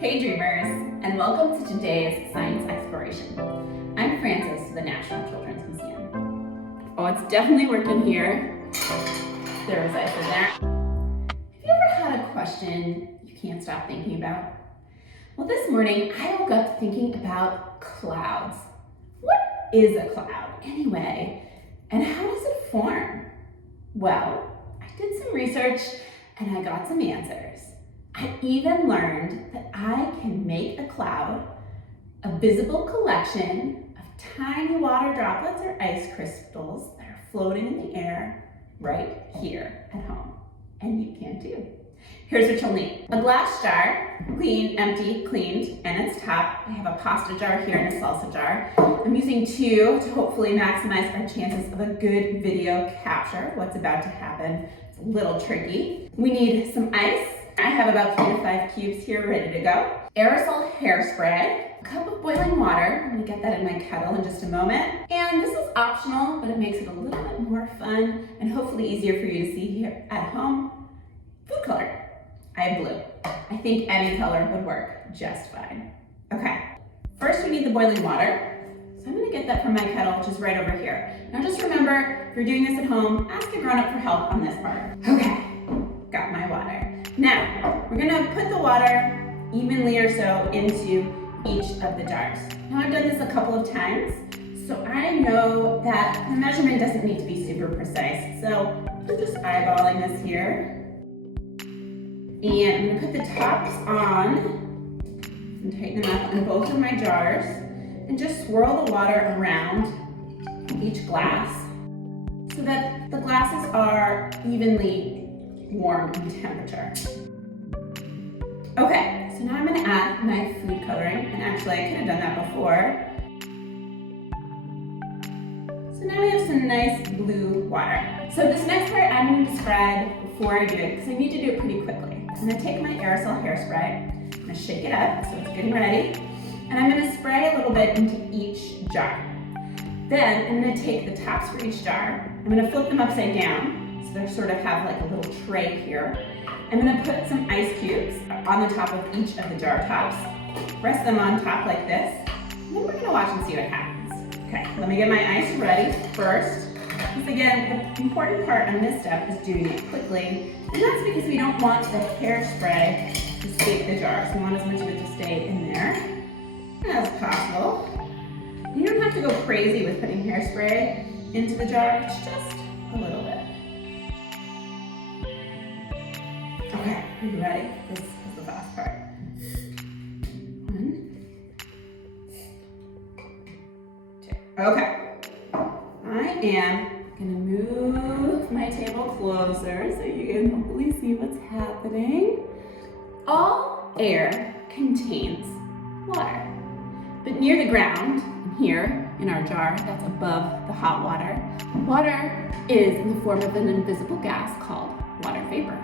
Hey dreamers, and welcome to today's science exploration. I'm Frances of the National Children's Museum. Oh, it's definitely working here. There was ice in there. Have you ever had a question you can't stop thinking about? Well, this morning I woke up thinking about clouds. What is a cloud anyway? And how does it form? Well, I did some research and I got some answers. I even learned that I can make a cloud a visible collection of tiny water droplets or ice crystals that are floating in the air right here at home. And you can too. Here's what you'll need. A glass jar, clean, empty, cleaned, and its top. I have a pasta jar here and a salsa jar. I'm using two to hopefully maximize our chances of a good video capture. What's about to happen, it's a little tricky. We need some ice. I have about 3 to 5 cubes here ready to go. Aerosol hairspray, a cup of boiling water. I'm gonna get that in my kettle in just a moment. And this is optional, but it makes it a little bit more fun and hopefully easier for you to see here at home. Food coloring. I have blue. I think any color would work just fine. Okay, first we need the boiling water. So I'm gonna get that from my kettle, which is right over here. Now just remember, if you're doing this at home, ask a grown-up for help on this part. Okay, got my water. Now, we're gonna put the water evenly or so into each of the jars. Now I've done this a couple of times, so I know that the measurement doesn't need to be super precise. So I'm just eyeballing this here. And I'm gonna put the tops on and tighten them up on both of my jars and just swirl the water around each glass so that the glasses are evenly warm in temperature. Okay, so now I'm gonna add my food coloring, and actually I could have done that before. So now we have some nice blue water. So this next part I'm gonna describe before I do it, because I need to do it pretty quickly. I'm gonna take my aerosol hairspray, I'm gonna shake it up so it's good and ready, and I'm gonna spray a little bit into each jar. Then I'm gonna take the tops for each jar, I'm gonna flip them upside down, so they sort of have like a little tray here. I'm gonna put some ice cubes on the top of each of the jar tops, rest them on top like this, and then we're gonna watch and see what happens. Okay, let me get my ice ready first. Because again, the important part on this step is doing it quickly, and that's because we don't want the hairspray to escape the jar, so we want as much of it to stay in there as possible. You don't have to go crazy with putting hairspray into the jar, it's just a little bit. Okay, are you ready? This is the fast part. 1, 2. Okay. I am gonna move my table closer so you can hopefully see what's happening. All air contains water, but near the ground, here in our jar that's above the hot water, water is in the form of an invisible gas called water vapor.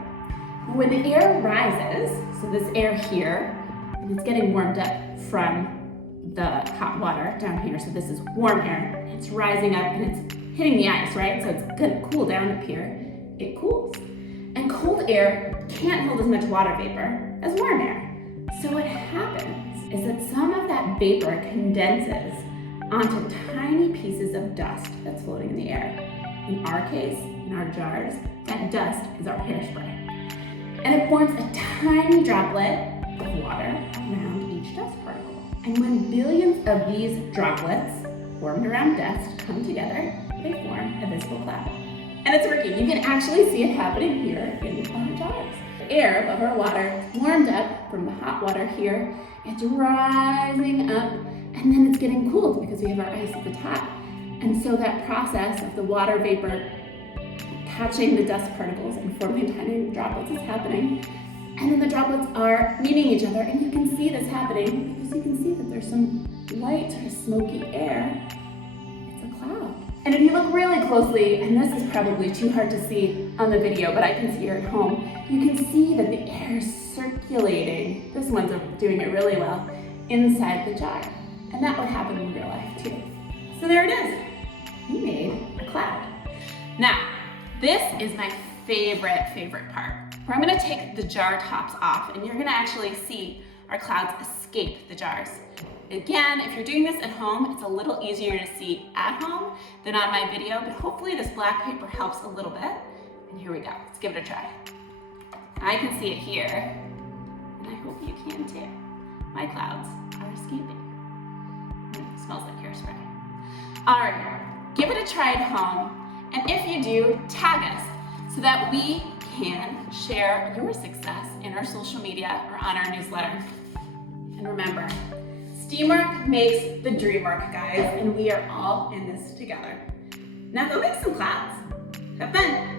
When the air rises, so this air here, and it's getting warmed up from the hot water down here, so this is warm air, it's rising up and it's hitting the ice, right? So it's gonna cool down up here, it cools. And cold air can't hold as much water vapor as warm air. So what happens is that some of that vapor condenses onto tiny pieces of dust that's floating in the air. In our case, in our jars, that dust is our hairspray. And it forms a tiny droplet of water around each dust particle. And when billions of these droplets formed around dust come together, they form a visible cloud. And it's working. You can actually see it happening here in our jars. The air above our water is warmed up from the hot water here. It's rising up, and then it's getting cooled because we have our ice at the top. And so that process of the water vapor catching the dust particles and forming tiny droplets is happening. And then the droplets are meeting each other, and you can see this happening because you can see that there's some white or smoky air. It's a cloud. And if you look really closely, and this is probably too hard to see on the video, but I can see here at home, you can see that the air is circulating. This one's doing it really well inside the jar. And that would happen in real life too. So there it is. We made a cloud. Now, this is my favorite part, where I'm gonna take the jar tops off, and you're gonna actually see our clouds escape the jars. Again, if you're doing this at home, it's a little easier to see at home than on my video, but hopefully this black paper helps a little bit. And here we go, let's give it a try. I can see it here, and I hope you can too. My clouds are escaping. It smells like hairspray. All right, give it a try at home, and if you do, tag us so that we can share your success in our social media or on our newsletter. And remember, STEAMwork makes the dream work, guys, and we are all in this together. Now go make some clouds. Have fun.